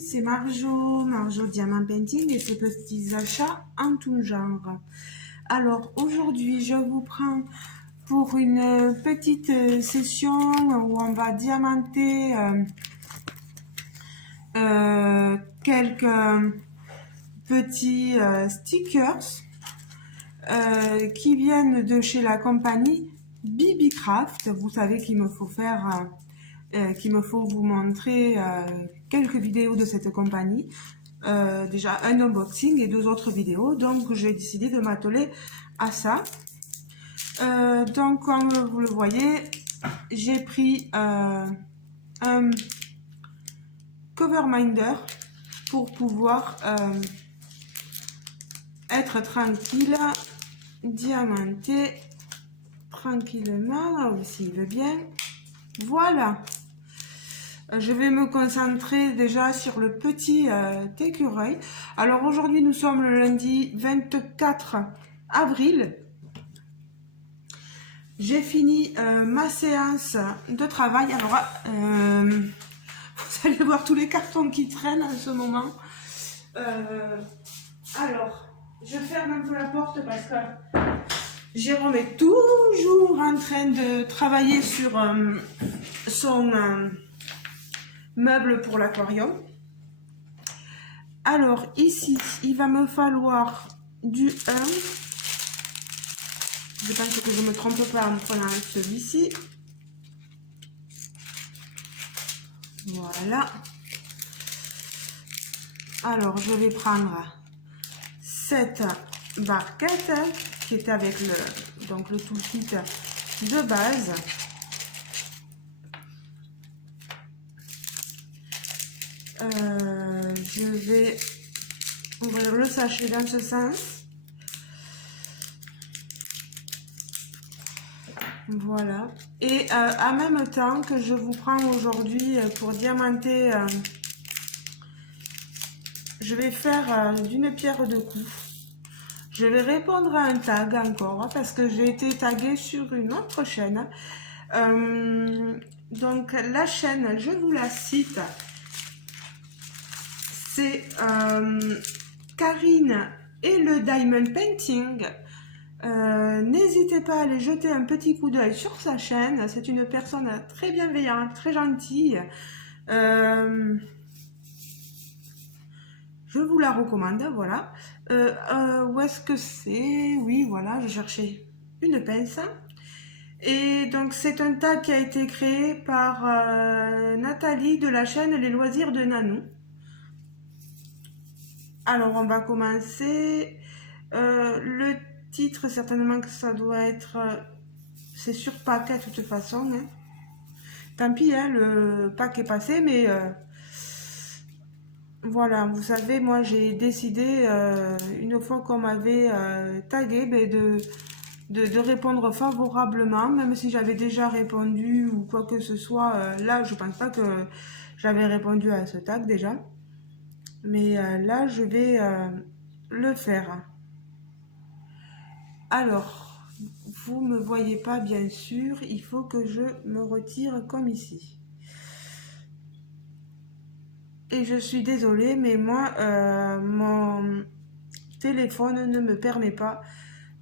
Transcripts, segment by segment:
c'est Marjo Diamant Painting et ses petits achats en tout genre. Alors aujourd'hui, je vous prends pour une petite session où on va diamanter quelques petits stickers qui viennent de chez la compagnie BB-Craft. Vous savez qu'il me faut faire qu'il me faut vous montrer quelques vidéos de cette compagnie. Déjà un unboxing et deux autres vidéos, donc j'ai décidé de m'atteler à ça. Donc comme vous le voyez, j'ai pris un cover minder pour pouvoir être tranquille, diamanter tranquillement, là aussi il veut bien. Voilà. Je vais me concentrer déjà sur le petit écureuil. Alors aujourd'hui nous sommes le lundi 24 avril. J'ai fini ma séance de travail. Alors vous allez voir tous les cartons qui traînent en ce moment. Alors je ferme un peu la porte parce que Jérôme est toujours en train de travailler sur son meuble pour l'aquarium. Alors ici, il va me falloir du 1. Je pense que je ne me trompe pas en prenant celui-ci. Voilà. Alors je vais prendre cette barquette qui est avec le toolkit de base. Je vais ouvrir le sachet dans ce sens. Voilà. Et en même temps que je vous prends aujourd'hui pour diamanter, je vais faire d'une pierre deux coups. Je vais répondre à un tag encore parce que j'ai été taguée sur une autre chaîne. Donc la chaîne, je vous la cite. C'est Karine et le Diamond Painting. N'hésitez pas à aller jeter un petit coup d'œil sur sa chaîne. C'est une personne très bienveillante, très gentille. Je vous la recommande, voilà. Où est-ce que c'est? Oui, voilà, je cherchais une pince. Et donc c'est un tag qui a été créé par Nathalie de la chaîne Les Loisirs de Nanou. Alors on va commencer. Le titre, certainement que ça doit être... c'est sur pack de toute façon. Hein. Tant pis, hein, le pack est passé, mais... voilà, vous savez, moi j'ai décidé, une fois qu'on m'avait tagué, de répondre favorablement, même si j'avais déjà répondu ou quoi que ce soit. Là, je pense pas que j'avais répondu à ce tag déjà. Mais là, je vais le faire. Alors, vous me voyez pas bien sûr, il faut que je me retire comme ici. Et je suis désolée, mais moi, mon téléphone ne me permet pas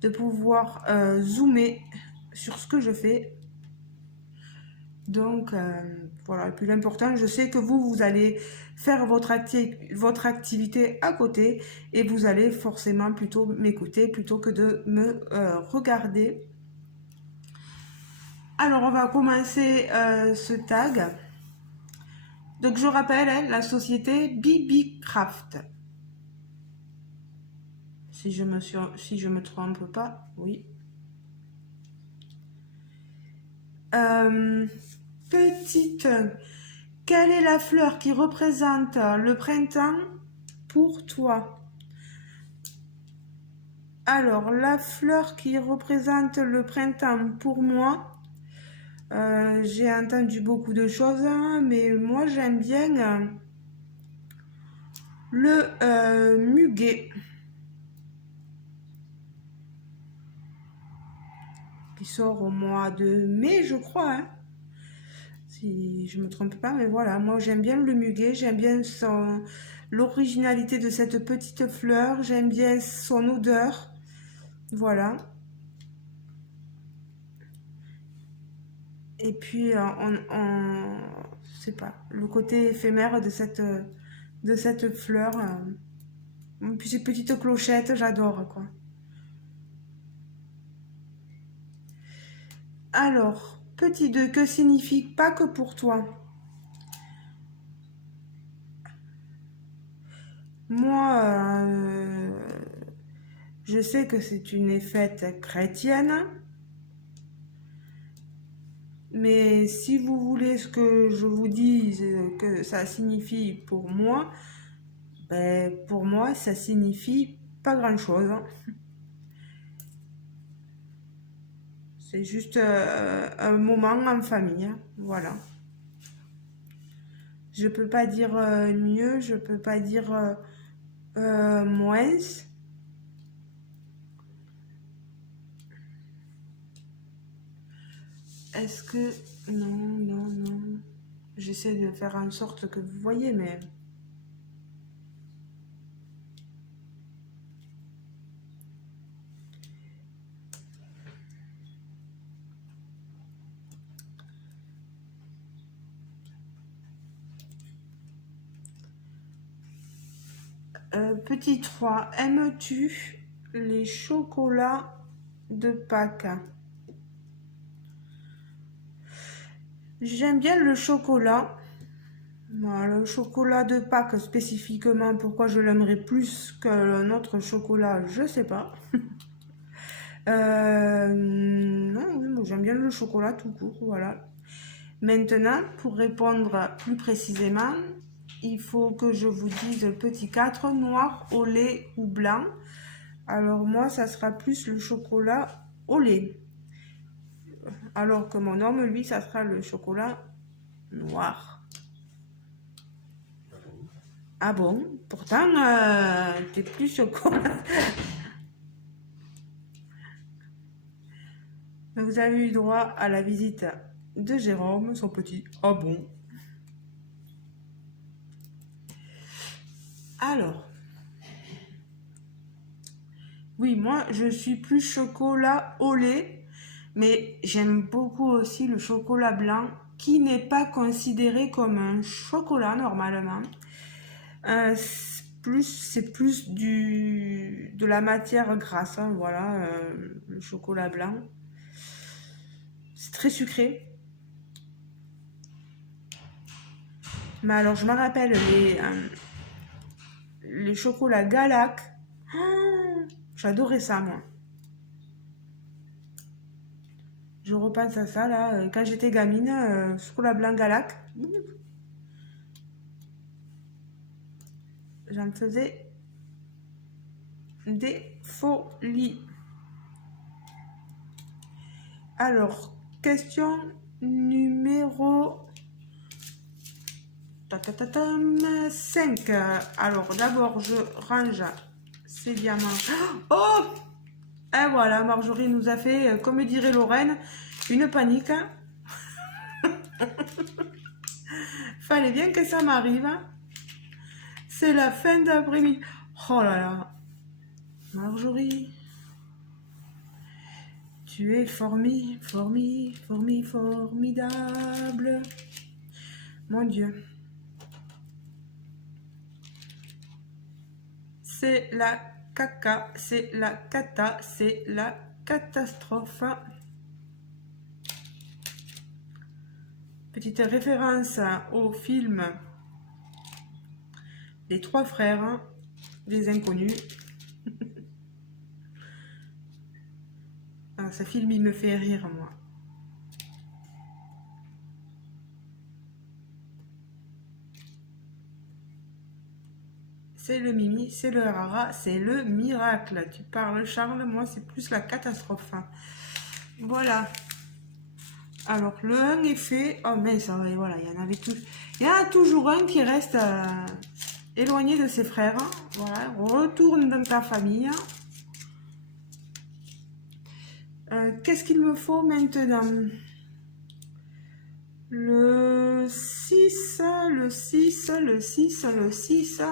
de pouvoir zoomer sur ce que je fais. Donc, voilà. Et puis l'important, je sais que vous allez faire votre activité à côté et vous allez forcément plutôt m'écouter plutôt que de me regarder. Alors, on va commencer ce tag. Donc, je rappelle, hein, la société BB-Craft. Si je me trompe pas, oui. Petite, quelle est la fleur qui représente le printemps pour toi? Alors, la fleur qui représente le printemps pour moi, j'ai entendu beaucoup de choses, hein, mais moi j'aime bien le muguet. Qui sort au mois de mai, je crois. Hein. si je me trompe pas, mais voilà, moi j'aime bien le muguet, j'aime bien l'originalité de cette petite fleur, j'aime bien son odeur, voilà. Et puis je sais pas, le côté éphémère de cette fleur, puis ces petites clochettes, j'adore quoi. Alors, petit 2, que signifie pas que pour toi? Moi, je sais que c'est une fête chrétienne, mais si vous voulez ce que je vous dise que ça signifie pour moi, ben, pour moi, ça signifie pas grand-chose, hein. C'est juste un moment en famille, hein. Voilà. Je peux pas dire mieux, je peux pas dire moins. Est-ce que... Non, non, non. J'essaie de faire en sorte que vous voyez, mais... Petit 3, aimes-tu les chocolats de Pâques? J'aime bien le chocolat. Bon, le chocolat de Pâques spécifiquement, pourquoi je l'aimerais plus qu'un autre chocolat, je sais pas. Non, oui, moi, j'aime bien le chocolat tout court, voilà. Maintenant, pour répondre plus précisément, il faut que je vous dise petit 4, noir au lait ou blanc. Alors moi, ça sera plus le chocolat au lait. Alors que mon homme, lui, ça sera le chocolat noir. Ah bon? Pourtant, t'es plus chocolat. Vous avez eu droit à la visite de Jérôme, son petit ah bon. Alors, oui, moi, je suis plus chocolat au lait, mais j'aime beaucoup aussi le chocolat blanc, qui n'est pas considéré comme un chocolat normalement. C'est plus de la matière grasse, hein, voilà, le chocolat blanc. C'est très sucré. Mais alors, je me rappelle les chocolats Galac. Oh, j'adorais ça, moi. Je repense à ça, là, quand j'étais gamine, chocolat blanc Galac. J'en faisais des folies. Alors, question numéro 5. Alors, d'abord, je range ces diamants. Oh! Et voilà, Marjorie nous a fait, comme dirait Lorraine, une panique. Fallait bien que ça m'arrive. C'est la fin d'après-midi. Oh là là. Marjorie, tu es formidable. Mon Dieu. C'est la caca, c'est la cata, c'est la catastrophe. Petite référence au film Les Trois Frères des Inconnus. Ah, ce film, il me fait rire, moi. C'est le mimi, c'est le rara, c'est le miracle. Tu parles, Charles, moi, c'est plus la catastrophe. Voilà. Alors, le 1 est fait. Oh, mais ça, voilà, il y en avait tous. Il y en a toujours un qui reste éloigné de ses frères. Voilà, retourne dans ta famille. Qu'est-ce qu'il me faut maintenant? Le 6, le 6, le 6, le 6,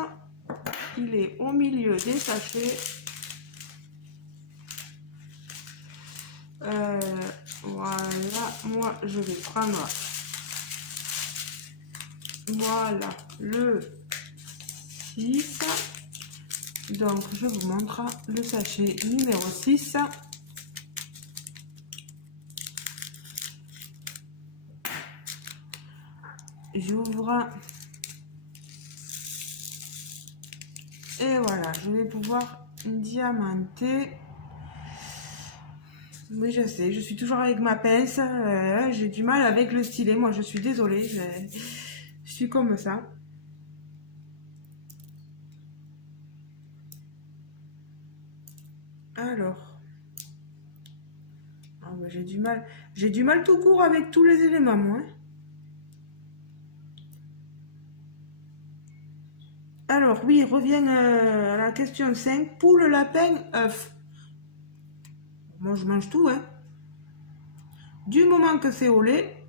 il est au milieu des sachets. Voilà, moi je vais prendre, voilà, le 6. Donc je vous montre le sachet numéro 6. J'ouvre. Et voilà, je vais pouvoir diamanter. Oui, je sais, je suis toujours avec ma pince. J'ai du mal avec le stylet. Moi, je suis désolée. Je suis comme ça. Alors. Ah, bah, j'ai du mal. J'ai du mal tout court avec tous les éléments, moi. Alors, oui, revient à la question 5. Poule, lapin, œuf. Moi, je mange tout, hein. Du moment que c'est au lait,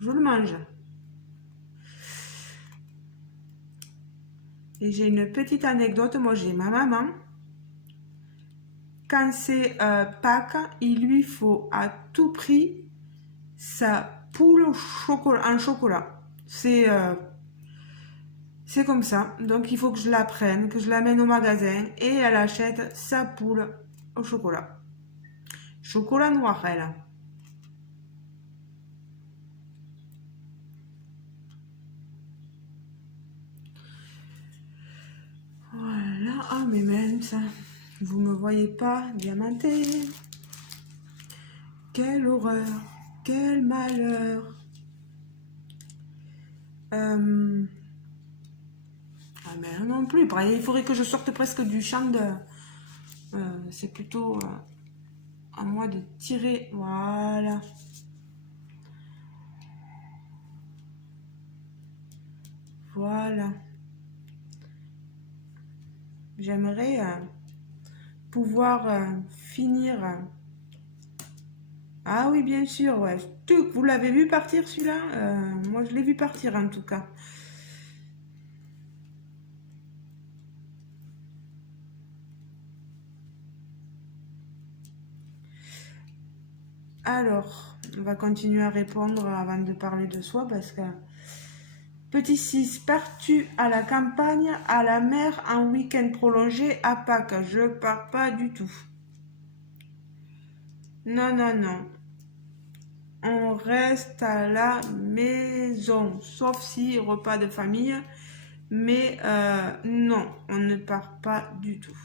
je le mange. Et j'ai une petite anecdote. Moi, j'ai ma maman. Quand c'est Pâques, il lui faut à tout prix sa poule au chocolat, en chocolat. C'est comme ça. Donc, il faut que je la prenne, que je l'amène au magasin et elle achète sa poule au chocolat. Chocolat noir, elle. Voilà. Ah, mais même ça. Vous me voyez pas diamanter. Quelle horreur. Quel malheur. Ah, mais non plus. Pareil, il faudrait que je sorte presque du champ de. C'est plutôt à moi de tirer. Voilà. Voilà. J'aimerais pouvoir finir. Ah oui, bien sûr, ouais. Vous l'avez vu partir celui-là? Moi, je l'ai vu partir en tout cas. Alors, on va continuer à répondre avant de parler de soi parce que... Petit 6, pars-tu à la campagne, à la mer, en week-end prolongé à Pâques? Je pars pas du tout. Non, non, non. On reste à la maison, sauf si repas de famille. Mais non, on ne part pas du tout.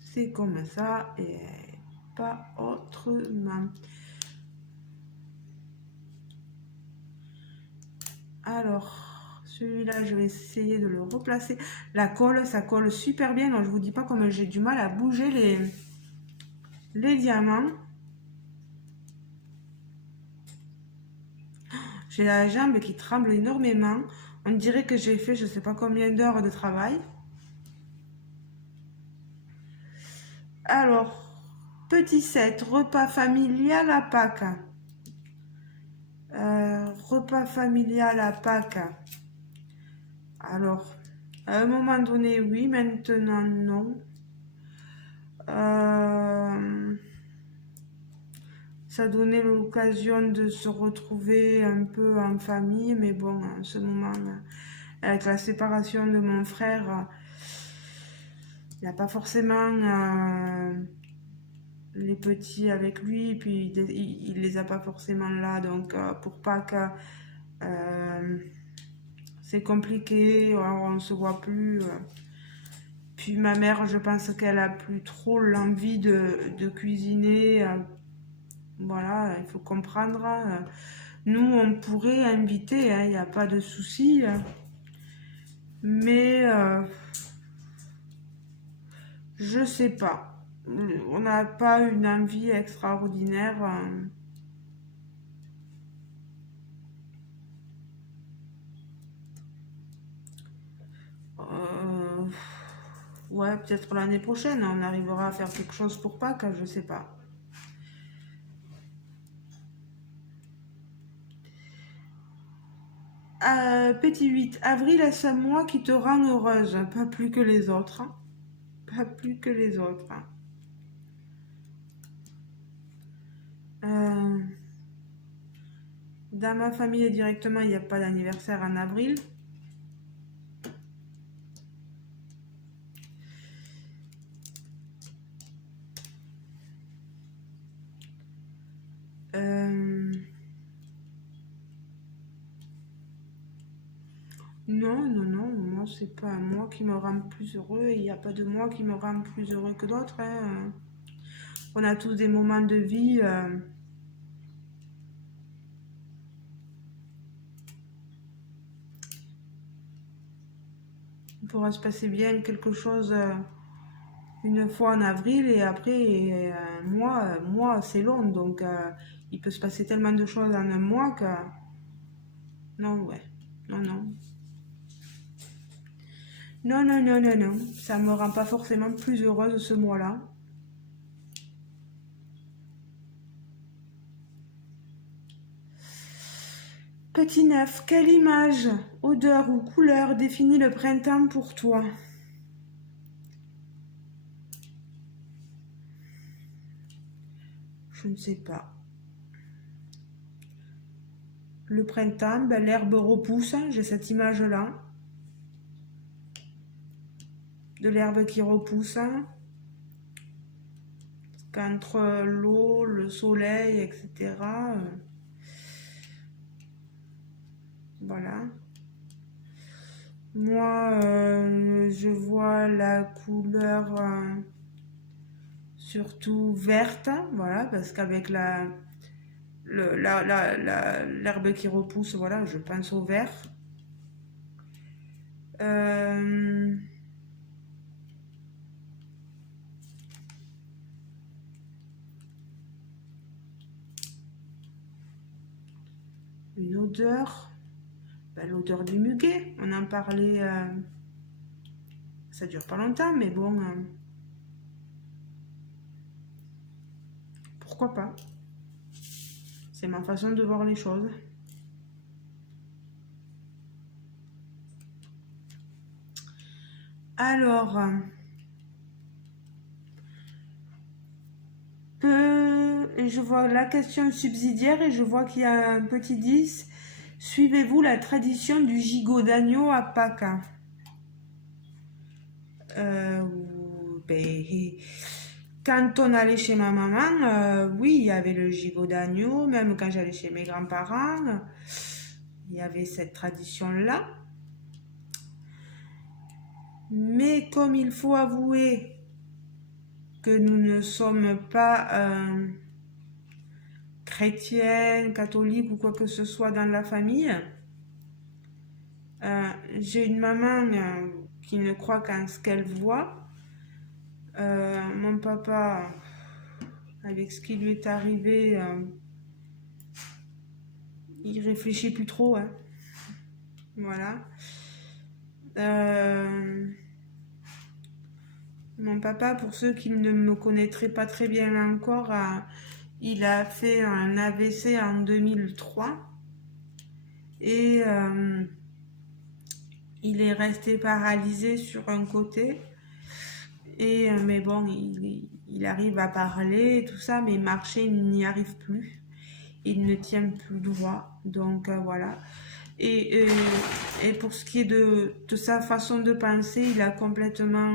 C'est comme ça et pas autrement. Alors, celui-là, je vais essayer de le replacer. La colle, ça colle super bien. Donc, je vous dis pas comme j'ai du mal à bouger les diamants. J'ai la jambe qui tremble énormément. On dirait que j'ai fait je sais pas combien d'heures de travail. Alors, petit 7, repas familial à Pâques. Repas familial à Pâques. Alors, à un moment donné, oui, maintenant, non. Ça donnait l'occasion de se retrouver un peu en famille, mais bon, en ce moment, avec la séparation de mon frère, il n'y a pas forcément les petits avec lui, puis il les a pas forcément là, donc pour Pâques, c'est compliqué, alors on se voit plus. Puis ma mère, je pense qu'elle a plus trop l'envie de cuisiner. Voilà, il faut comprendre. Nous, on pourrait inviter, il n'y a pas de souci. Mais je sais pas. On n'a pas une envie extraordinaire. Euh, Ouais, peut-être l'année prochaine, on arrivera à faire quelque chose pour Pâques, je sais pas. Petit 8. Avril, est-ce un mois qui te rend heureuse? Pas plus que les autres, hein. Pas plus que les autres, hein. Euh, Dans ma famille directement, il n'y a pas d'anniversaire en avril. Euh, Non, non, non, moi c'est pas un mois qui me rend plus heureux et il n'y a pas de mois qui me rend plus heureux que d'autres, hein. On a tous des moments de vie. Il pourra se passer bien quelque chose une fois en avril et après un mois c'est long donc il peut se passer tellement de choses en un mois que non, ouais, non, non. Non, non, non, non, non, ça me rend pas forcément plus heureuse ce mois-là. Petit 9, quelle image, odeur ou couleur définit le printemps pour toi? Je ne sais pas. Le printemps, ben, l'herbe repousse, hein, j'ai cette image-là, de l'herbe qui repousse, hein, qu'entre l'eau, le soleil, etc. Voilà. Moi, je vois la couleur surtout verte, voilà, parce qu'avec l'herbe qui repousse, voilà, je pense au vert. Euh, une odeur, ben, l'odeur du muguet, on en parlait, ça dure pas longtemps, mais bon, pourquoi pas? C'est ma façon de voir les choses. Alors, je vois la question subsidiaire et je vois qu'il y a un petit 10. Suivez-vous la tradition du gigot d'agneau à Pâques? Euh, ben, quand on allait chez ma maman, oui, il y avait le gigot d'agneau. Même quand j'allais chez mes grands-parents, il y avait cette tradition-là. Mais comme il faut avouer que nous ne sommes pas chrétiennes, catholiques ou quoi que ce soit dans la famille, euh, j'ai une maman qui ne croit qu'en ce qu'elle voit. Mon papa, avec ce qui lui est arrivé, il réfléchit plus trop, hein. Voilà. Euh, Mon papa, pour ceux qui ne me connaîtraient pas très bien encore, il a fait un AVC en 2003 et il est resté paralysé sur un côté. Et, mais bon, il arrive à parler et tout ça, mais marcher, il n'y arrive plus. Il ne tient plus droit. Donc voilà. Et, euh, et pour ce qui est de sa façon de penser, il a complètement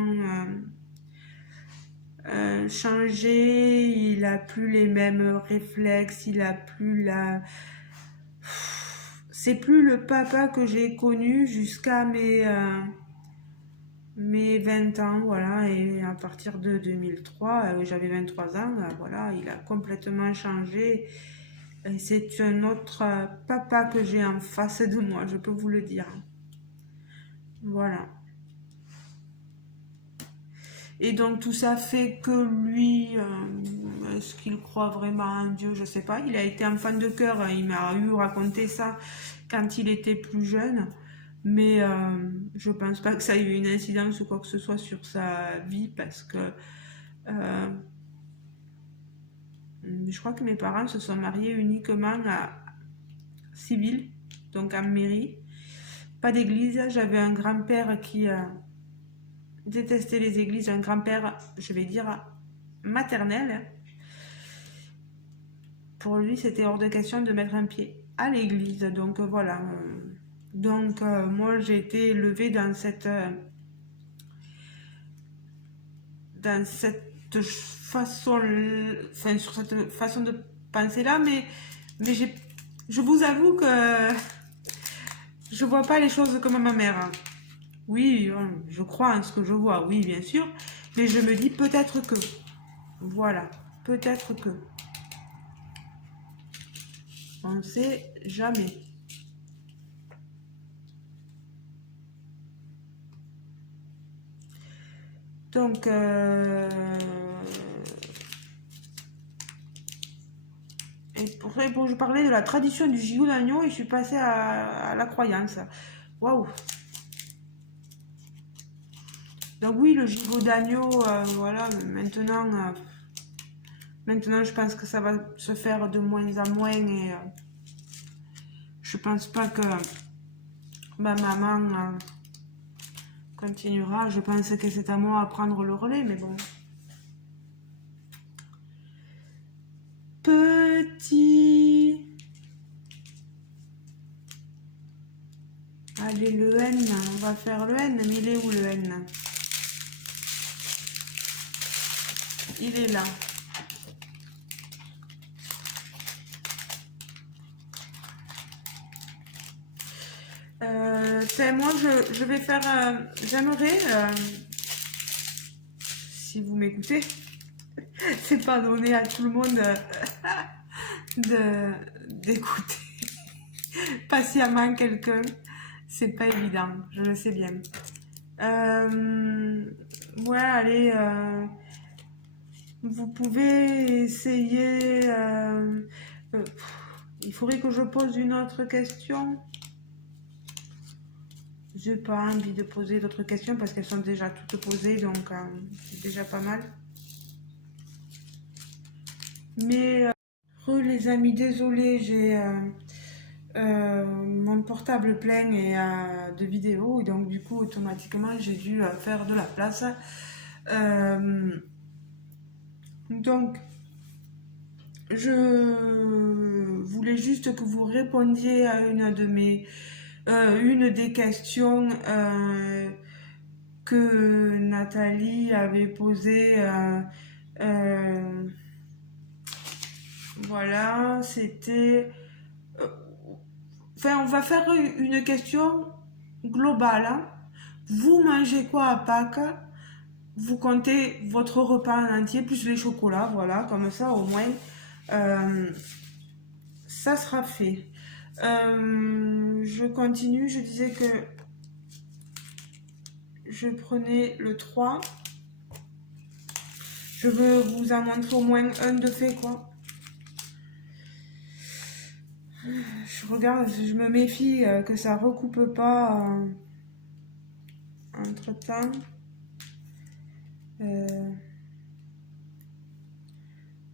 changé. Il a plus les mêmes réflexes. Il a plus la. C'est plus le papa que j'ai connu jusqu'à mes 20 ans, voilà, et à partir de 2003, j'avais 23 ans, voilà, il a complètement changé. Et c'est un autre papa que j'ai en face de moi, je peux vous le dire. Voilà. Et donc tout ça fait que lui, est-ce qu'il croit vraiment en Dieu? Je sais pas. Il a été enfant de cœur, il m'a eu raconté ça quand il était plus jeune. Mais je pense pas que ça ait eu une incidence ou quoi que ce soit sur sa vie parce que euh, je crois que mes parents se sont mariés uniquement à civil, donc en mairie. Pas d'église. J'avais un grand-père qui détestait les églises, un grand-père, je vais dire, maternel. Pour lui, c'était hors de question de mettre un pied à l'église. Donc voilà. Donc moi, j'ai été élevée dans cette façon, enfin sur cette façon de penser là, mais je vous avoue que je vois pas les choses comme ma mère. Oui, je crois en ce que je vois, oui, bien sûr, mais je me dis peut-être que, voilà, peut-être que, on ne sait jamais. Donc, et pour je parlais de la tradition du gigot d'agneau et je suis passée à la croyance. Waouh! Donc oui, le gigot d'agneau, voilà, maintenant je pense que ça va se faire de moins en moins et je pense pas que ma maman continuera. Je pense que c'est à moi à prendre le relais, mais bon. Petit. Allez, le N, on va faire le N, mais il est où le N? Il est là. Moi, je vais faire. J'aimerais, si vous m'écoutez, c'est pas donné à tout le monde d'écouter patiemment quelqu'un. C'est pas évident, je le sais bien. Ouais, allez, vous pouvez essayer. Euh, il faudrait que je pose une autre question. J'ai pas envie de poser d'autres questions parce qu'elles sont déjà toutes posées, donc c'est déjà pas mal. Mais les amis, désolé, j'ai mon portable plein et de vidéos, et donc du coup automatiquement j'ai dû faire de la place. Euh, donc je voulais juste que vous répondiez à une des questions que Nathalie avait posées. Euh, voilà, c'était. euh, Enfin, on va faire une question globale, hein. Vous mangez quoi à Pâques? Vous comptez votre repas en entier, plus les chocolats, voilà, comme ça au moins, euh, ça sera fait. Je continue, je disais que je prenais le 3. Je veux vous en montrer au moins un de fait, quoi. Je regarde, je me méfie que ça recoupe pas entre temps.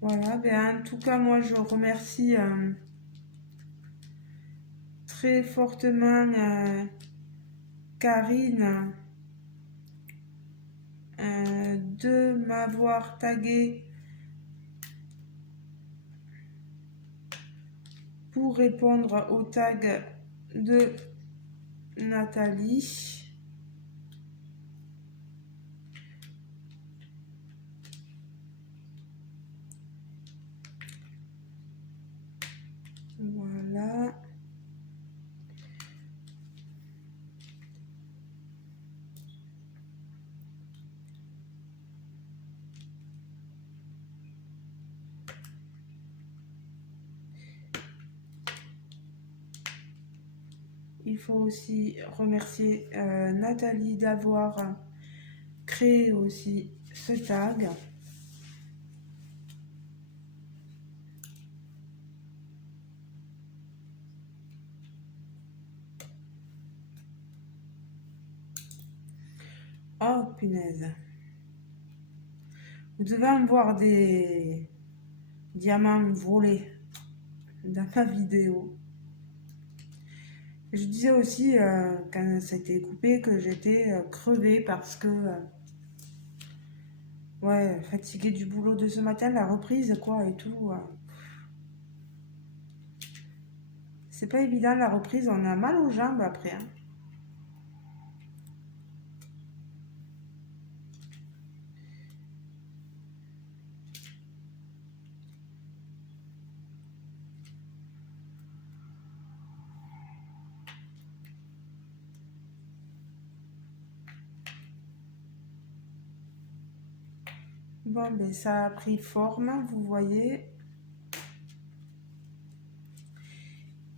Voilà, ben, en tout cas, moi je remercie très fortement Karine de m'avoir tagué pour répondre au tag de Nathalie. Voilà. Il faut aussi remercier Nathalie d'avoir créé aussi ce tag. punaise. Vous devez en voir des diamants volés dans ma vidéo. Je disais aussi, quand c'était coupé, que j'étais crevée parce que, ouais, fatiguée du boulot de ce matin, la reprise, quoi, et tout. C'est pas évident, la reprise, on a mal aux jambes après, hein. Bon, ben ça a pris forme, vous voyez.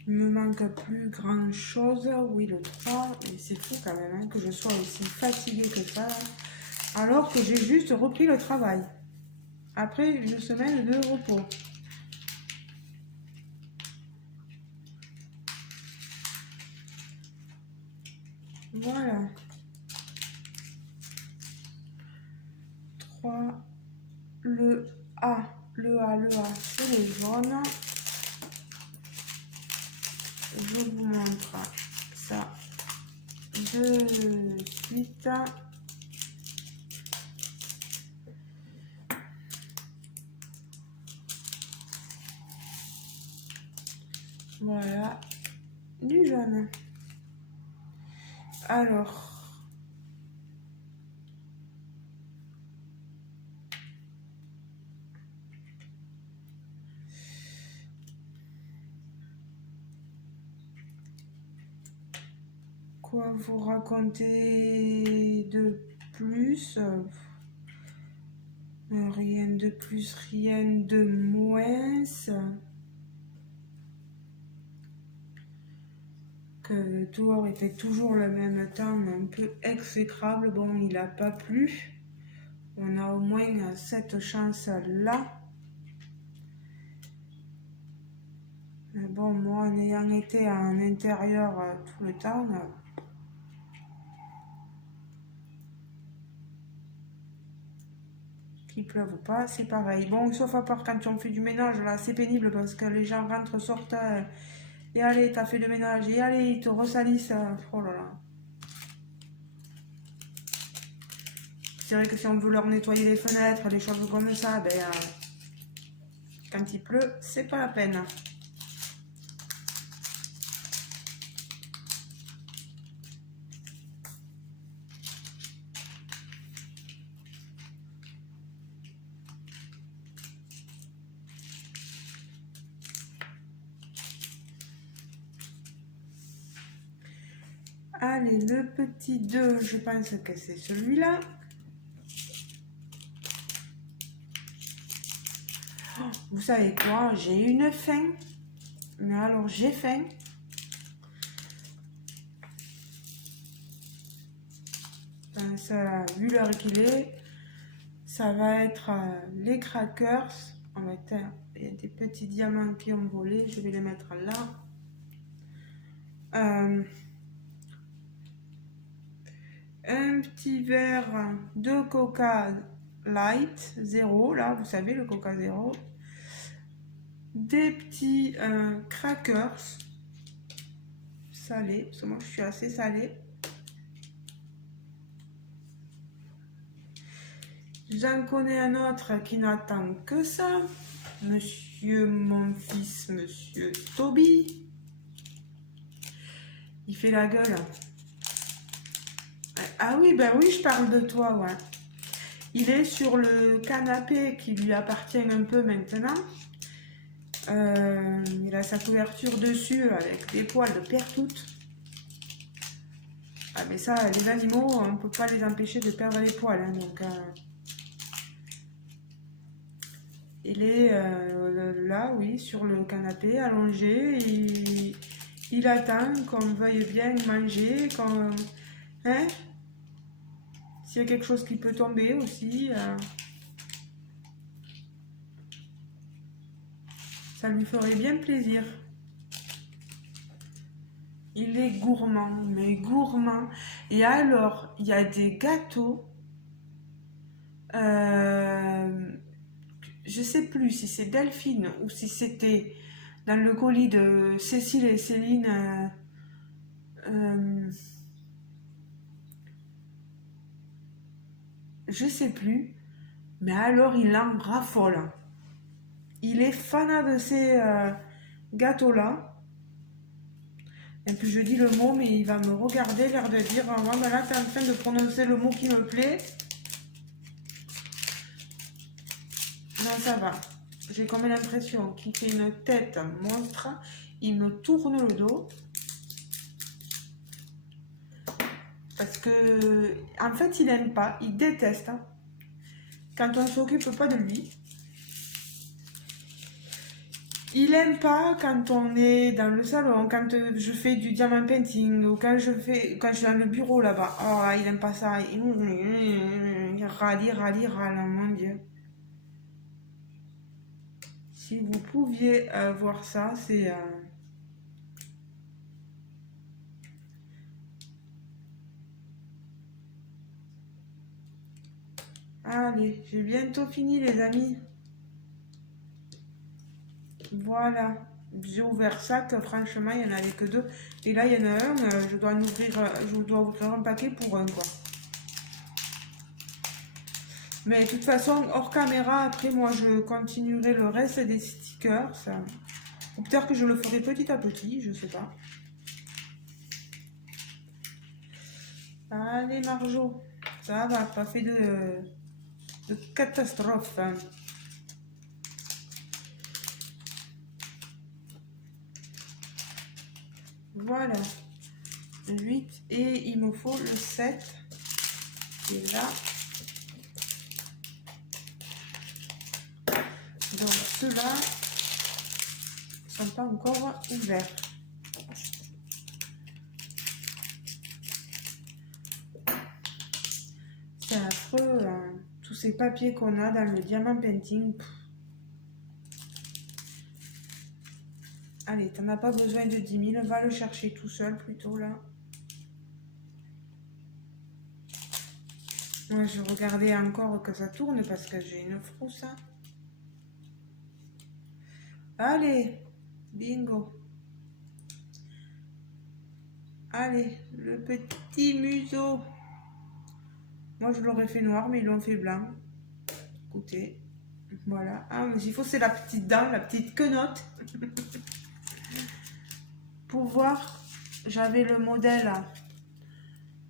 Il me manque plus grand chose. Oui, le 3. Mais c'est fou quand même hein, que je sois aussi fatiguée que ça. Alors que j'ai juste repris le travail. Après une semaine de repos. Voilà. 3. Le A. Le A, c'est le jaune. Je vous montre ça de suite. Voilà, du jaune. Alors, quoi vous raconter de plus? Rien de plus, rien de moins. Que dehors il fait toujours le même temps, un peu exécrable. Bon, il n'a pas plu. On a au moins cette chance-là. Mais bon, moi, en ayant été en intérieur tout le temps, qu'il pleuve ou pas, c'est pareil. Bon, sauf à part quand on fait du ménage, là, c'est pénible parce que les gens rentrent, sortent, et allez, t'as fait le ménage, et allez, ils te ressalissent. Oh là là. C'est vrai que si on veut leur nettoyer les fenêtres, les choses comme ça, ben, quand il pleut, c'est pas la peine. Allez, le petit 2, je pense que c'est celui-là. Oh, vous savez quoi? J'ai une faim. Mais alors, j'ai faim. Ça, vu l'heure qu'il est, ça va être les crackers. On va être, il y a des petits diamants qui ont volé. Je vais les mettre là. Un petit verre de coca light, 0, là, vous savez, le coca 0. Des petits crackers salés, parce que moi je suis assez salée. J'en connais un autre qui n'attend que ça. Monsieur, mon fils, monsieur Toby. Il fait la gueule. Ah oui, ben oui, je parle de toi, ouais. Il est sur le canapé qui lui appartient un peu maintenant. Il a sa couverture dessus avec des poils de pertout. Ah mais ça, les animaux, on ne peut pas les empêcher de perdre les poils. Hein, donc, il est là, oui, sur le canapé, allongé. Il attend qu'on veuille bien manger, hein, s'il y a quelque chose qui peut tomber aussi. Ça lui ferait bien plaisir. Il est gourmand, mais gourmand. Et alors, il y a des gâteaux Je sais plus si c'est Delphine ou si c'était dans le colis de Cécile et Céline. Euh, je sais plus. Mais alors il en raffole. Il est fanat de ces gâteaux-là. Et puis je dis le mot, mais il va me regarder, l'air de dire, oh, mais là, t'es en train de prononcer le mot qui me plaît. Non, ça va. J'ai comme l'impression qu'il fait une tête monstre. Il me tourne le dos. Parce que, en fait, il n'aime pas, il déteste quand on ne s'occupe pas de lui. Il aime pas quand on est dans le salon, quand je fais du diamant painting ou quand je suis dans le bureau là-bas. Oh, il aime pas ça. Il râle, il râle, il râle, mon Dieu. Si vous pouviez voir ça, c'est... Allez, j'ai bientôt fini les amis. Voilà. J'ai ouvert ça, que franchement, il n'y en avait que deux. Et là, il y en a un, je dois ouvrir un paquet pour un, quoi. Mais de toute façon, hors caméra, après, moi, je continuerai le reste des stickers. Ou peut-être que je le ferai petit à petit, je sais pas. Allez, Marjo. Ça va, pas fait de catastrophe. Voilà. Le 8. Et il me faut le 7. Et là. Donc ceux-là ne sont pas encore ouverts. C'est affreux, hein. Tous ces papiers qu'on a dans le diamant painting. Allez, t'en as pas besoin de 10 000, va le chercher tout seul plutôt là. Moi, je regardais encore que ça tourne parce que j'ai une frousse. Allez, bingo. Allez, le petit museau. Moi, je l'aurais fait noir, mais ils l'ont fait blanc. Écoutez, voilà. Ah, mais il faut, c'est la petite dent, la petite quenotte. Pour voir, j'avais le modèle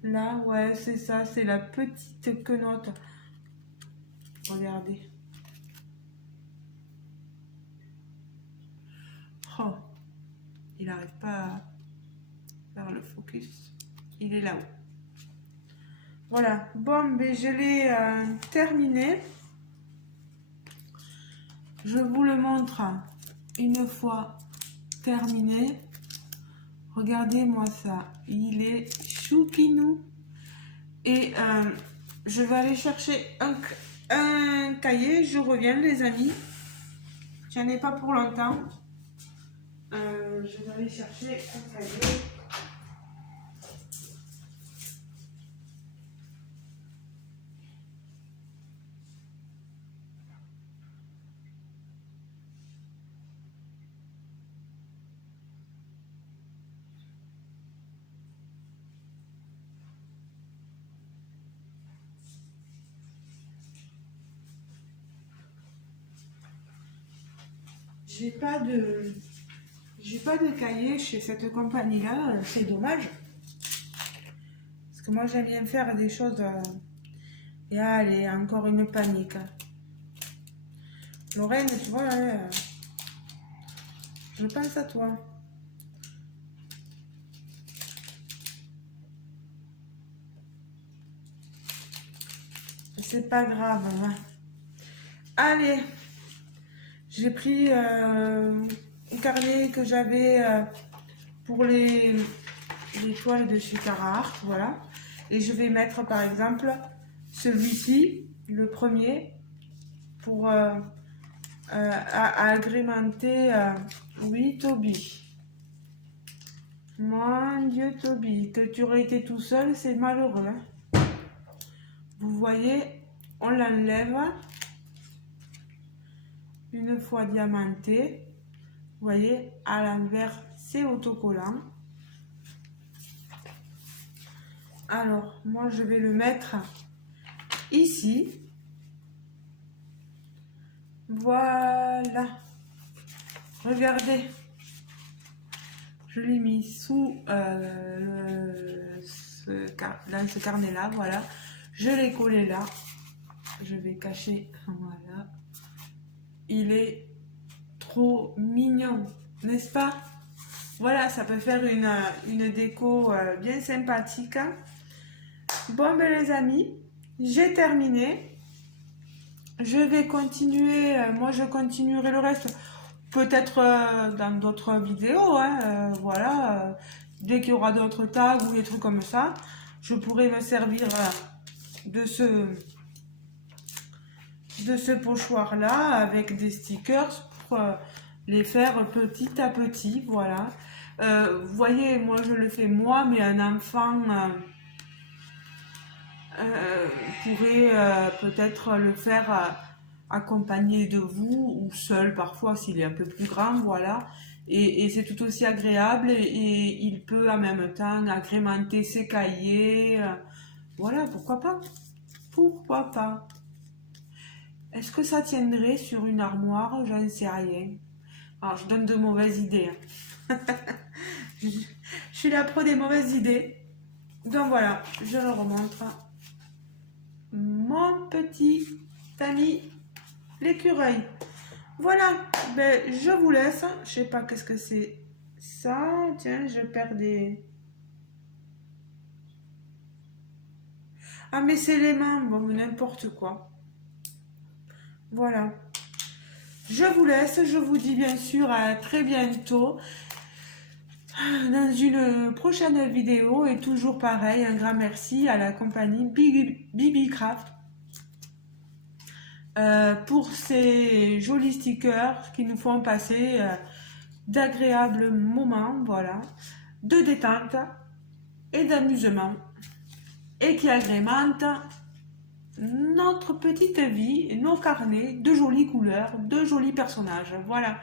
là, ouais, c'est ça, c'est la petite quenotte. Regardez. Oh, il n'arrive pas à faire le focus. Il est là-haut. Voilà, bon, ben je l'ai terminé. Je vous le montre une fois terminé. Regardez-moi ça, il est choupinou. Et je vais aller chercher un cahier. Je reviens les amis. J'en ai pas pour longtemps. Je vais aller chercher un cahier. J'ai pas de cahier chez cette compagnie-là, c'est dommage. Parce que moi j'aime bien faire des choses. Et allez, encore une panique. Lorraine, tu vois, je pense à toi. C'est pas grave. Hein. Allez, j'ai pris un carnet que j'avais pour les toiles de chez Carhartt, voilà. Et je vais mettre par exemple celui-ci, le premier, pour agrémenter. Oui, Toby. Mon Dieu, Toby, que tu aurais été tout seul, c'est malheureux. Hein. Vous voyez, on l'enlève. Une fois diamanté, vous voyez, à l'envers, c'est autocollant. Alors, moi, je vais le mettre ici. Voilà. Regardez. Je l'ai mis sous dans ce carnet-là, voilà. Je l'ai collé là. Je vais cacher, voilà. Il est trop mignon, n'est-ce pas? Voilà, ça peut faire une déco bien sympathique. Bon, ben les amis, j'ai terminé. Je vais continuer, moi je continuerai le reste, peut-être dans d'autres vidéos, hein, voilà. Dès qu'il y aura d'autres tags ou des trucs comme ça, je pourrai me servir de ce pochoir là avec des stickers pour les faire petit à petit, voilà. Vous voyez, moi je le fais moi, mais un enfant pourrait peut-être le faire accompagné de vous ou seul parfois s'il est un peu plus grand, voilà. Et c'est tout aussi agréable et il peut en même temps agrémenter ses cahiers, voilà, pourquoi pas? Pourquoi pas? Est-ce que ça tiendrait sur une armoire? J'en sais rien. Alors, je donne de mauvaises idées. Je suis la pro des mauvaises idées. Donc voilà, je le remontre. Mon petit ami l'écureuil. Voilà, ben, je vous laisse. Je sais pas qu'est-ce que c'est ça. Tiens, je perds des... Ah, mais c'est les mains. Bon, n'importe quoi. Voilà. Je vous laisse. Je vous dis bien sûr à très bientôt dans une prochaine vidéo. Et toujours pareil, un grand merci à la compagnie BibiCraft pour ces jolis stickers qui nous font passer d'agréables moments, voilà, de détente et d'amusement et qui agrémentent notre petite vie, nos carnets de jolies couleurs, de jolis personnages. Voilà,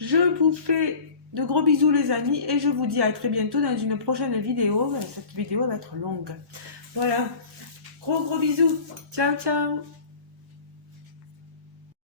je vous fais de gros bisous les amis et je vous dis à très bientôt dans une prochaine vidéo. Cette vidéo va être longue. Voilà, gros bisous, ciao ciao.